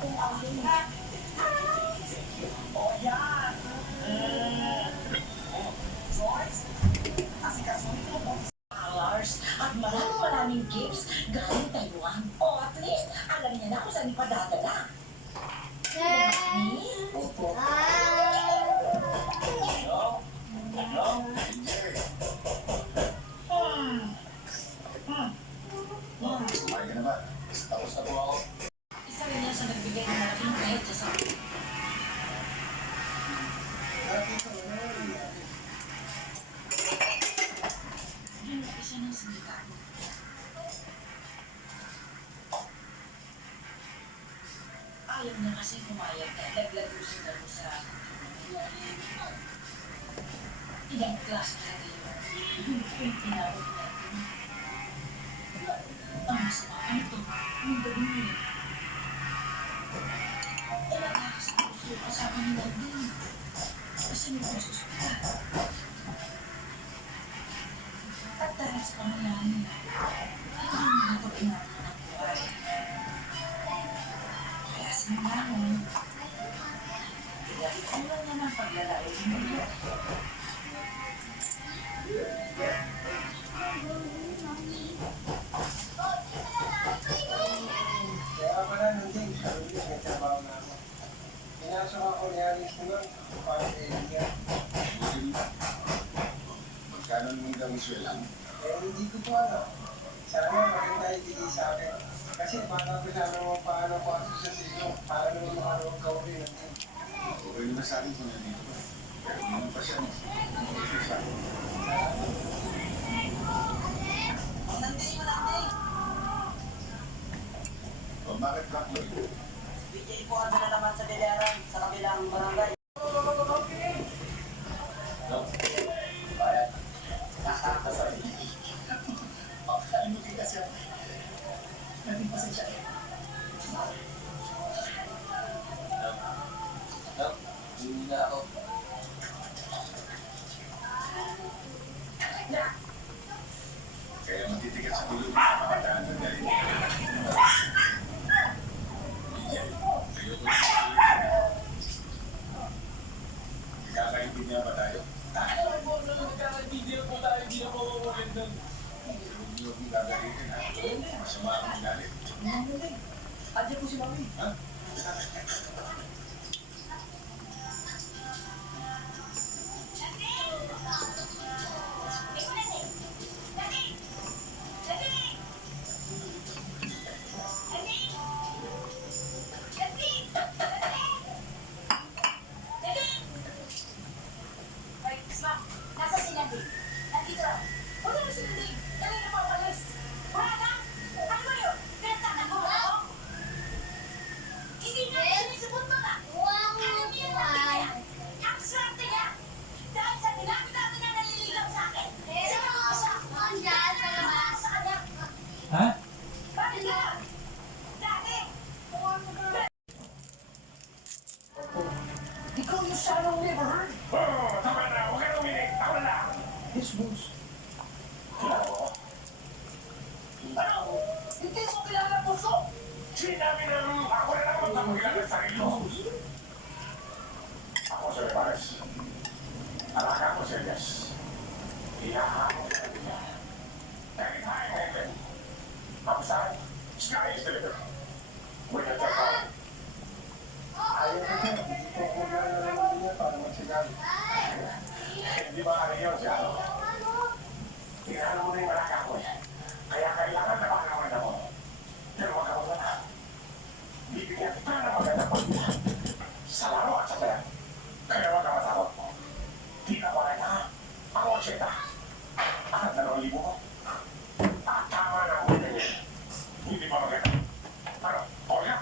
O yan! Joyce, asikaso nito po dollars at maraming gifts galing Taiwan. O at least, alam niya na kung saan ipadadala. Opo. Hello? Hello? Kumain ka na ba? Tapos na po ako. Isa rin yan sa nagbigay ng malaking kahit sa sabi. Yun na isa ng sindikato. Ayaw niya kasi kumayag na naglagusin na rin sa ilang klase na rin yung tinawag natin. Ang masama ka nito, yung gabi mo yun. Nagkakakas ang puso kasama ni Nandin. Kasi mo ko susunod. At dahil sa pangyayahan nila, hindi mo napag-inamin ng buhay. Kaya sinangon, pinag-ikulan niya ng paglalaro ng mundo. Kaya pala nung din, sabi ko, may trabaho na ako. Pinasok ako ni Alice ko nun, para sa area. Magkano naman daw ang lang? Hindi ko po ano. Sana maganda ibigay sa akin. Kasi baka ko sana mo paano ko aso sa sino, para naman makarong ka uli natin. Okay naman sa akin kung nandito ka. Pero naman pa siya. Okay sa akin. Nandin mo natin. O bakit Black Lloyd? Bigay ko na naman sa bilaran sa kabilang barangay. No? Bayan. Nakakasay. Pakalimutin ka siya. Nanding pasensya eh. No? Hindi na ako. Kaya matitigas sa tulog sa mga daan na galing. Kakaintindihan ba tayo? Nagkakaintindihan po tayo, hindi na po magandang. Hindi mo gagalitin ha? Masama ang galit. Andiyan po si Mami. Ha? Ha? Ikaw yung Shadow Never Heard. Tama na! Huwag ka na uminig! Ako na lang! Yes, boss. Ano? Hindi mo kilala puso. Sinabi na rin ako na lang magpapagilala sa sarili mo! Ako si Repares. Alaga ko si Elias. Iyahan ko sa kanya. Dahil tayo ngayon. Kapasaan, sky is the limit. When you're there, Ayaw ko siya, hindi ko ko naman niya para magsigal. hindi ba kaya yun siya? Tingnan mo na yung alaga ko eh. Kaya kailangan na pangawan ako. Pero wag ako na. Bibigyan kita ng magandang pagkita. Sa laro at sa kaya. Kaya wag ka matakot. Di na ba kaya? Ako ang seta. At 2,000 mo. At tama na ang ulit niya. Hindi ba maganda? Ano? O yan?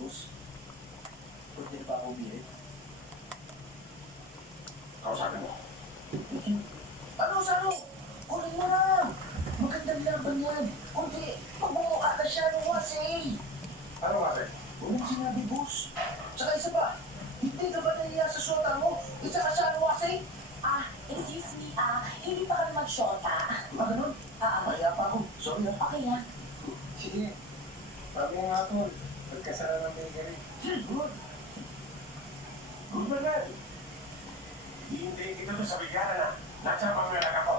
Boss, pwede ba ako biyay? Kausapin mo. Ano, Saro? Kunin mo na. Magandang laban yan. Kundi, mabuo ka na siya ng wasi. Ano kasi? Huwag si Good, kasama ng bakery. Good. Good na yan. Hihintayin kita doon sa bigyan na nasa pangalag ako.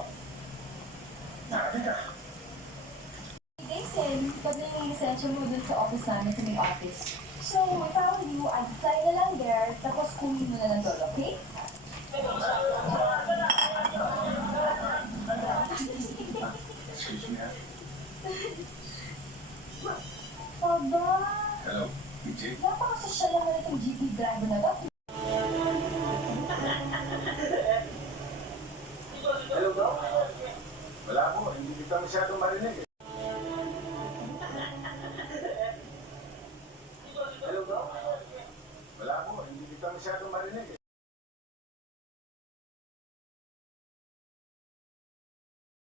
Narating ka. Jason, pag na yung lisensya mo dun sa office namin sa main office. So, if I were you, I'd fly na lang there, tapos kunin mo na lang doon, okay? Excuse me, ha? Aba, Hello, PJ? napakasosyal naman itong GP driver na to. Hello, bro? Wala po, hindi kita masyadong marinig eh.